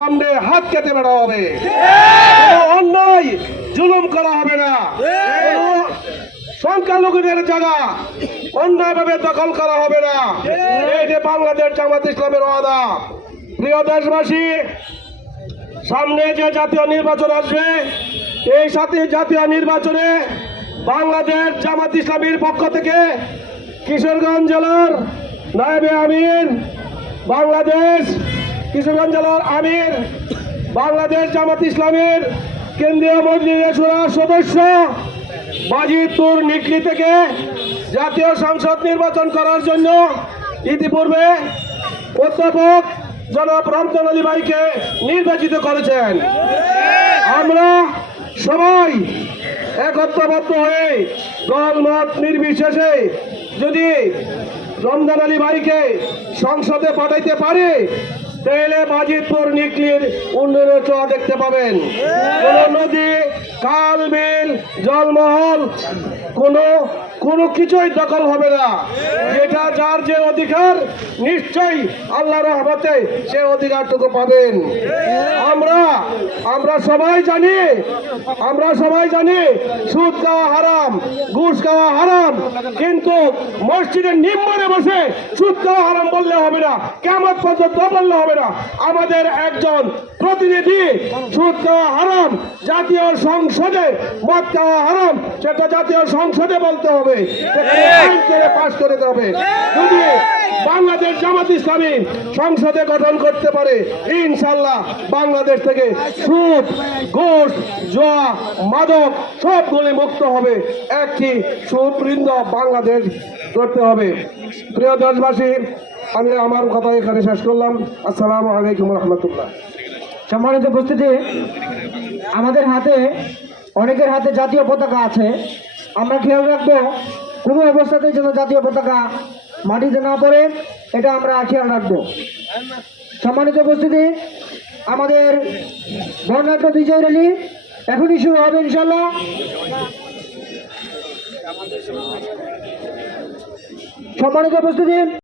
সামনে হাত কেটে বেড়া হবে, অন্যায় জুলুম করা হবে না, সংখ্যালঘুদের জায়গা অন্যায়ভাবে দখল করা হবে না। এই যে বাংলাদেশ জামাত ইসলামের ওয়াদা। প্রিয় দেশবাসী, সামনে যে জাতীয় নির্বাচন আসবে, এই সাথে জাতীয় নির্বাচনে বাংলাদেশ জামাত ইসলামীর পক্ষ থেকে কিশোরগঞ্জ জেলার নায়েবে আমির, বাংলাদেশ কিশোরগঞ্জ জেলার আমির, বাংলাদেশ জামাত ইসলামীর কেন্দ্রীয় মজলিসে শুরার সদস্য বাজিতপুর নিকলি থেকে জাতীয় সংসদ নির্বাচন করার জন্য ইতিপূর্বে অধ্যাপক জনাব রমজান আলী ভাইকে নির্বাচিত করেছেন। আমরা সবাই একত্রবদ্ধ হয়ে দলমত নির্বিশেষে যদি রমজান আলী ভাইকে সংসদে পাঠাইতে পারে, তাহলে বাজিতপুর নিকলির উন্নয়নের ছোঁয়া দেখতে পাবেন। কোন নদী, খাল, বিল, জলমহল কোনো কিছুই দখল হবে না। যেটা যার যে অধিকার, নিশ্চয়ই আল্লাহর রহমতে সে অধিকারটুকু পাবেন। আমরা সবাই জানি সুদ খাওয়া হারাম, ঘুষ খাওয়া হারাম, কিন্তু মসজিদের নিম্নে বসে সুদ খাওয়া হারাম বললে হবে না, কিয়ামত পর্যন্ত বললে হবে না। আমাদের একজন প্রতিনিধি সুদ খাওয়া হারাম, জাতীয় সংসদে মদ খাওয়া হারাম, সেটা জাতীয় সংসদে বলতে হবে, পাশ করে দিতে হবে। যদি বাংলাদেশ জামাত ইসলামী সংসদে গঠন করতে পারে, ইনশাল্লাহ বাংলাদেশ থেকে সুদ, ঘুষ, জুয়া, মাদক সবগুলি মুক্ত হবে। একটি সুবৃন্দ বাংলাদেশ করতে হবে। প্রিয় দেশবাসী, আমি আমার কথা এখানে শেষ করলাম। আসসালামু আলাইকুম রহমতুল্লাহ। সম্মানিত উপস্থিতি, আমাদের হাতে অনেকের হাতে জাতীয় পতাকা আছে। আমরা খেয়াল রাখবো কোনো অবস্থাতেই যেন জাতীয় পতাকা মাটিতে না পড়ে, এটা আমরা খেয়াল রাখবো। সম্মানিত উপস্থিতি, আমাদের বর্ণাঢ্য বিজয় র্যালি এখনই শুরু হবে ইনশাল্লাহ। সম্মানিত উপস্থিতি,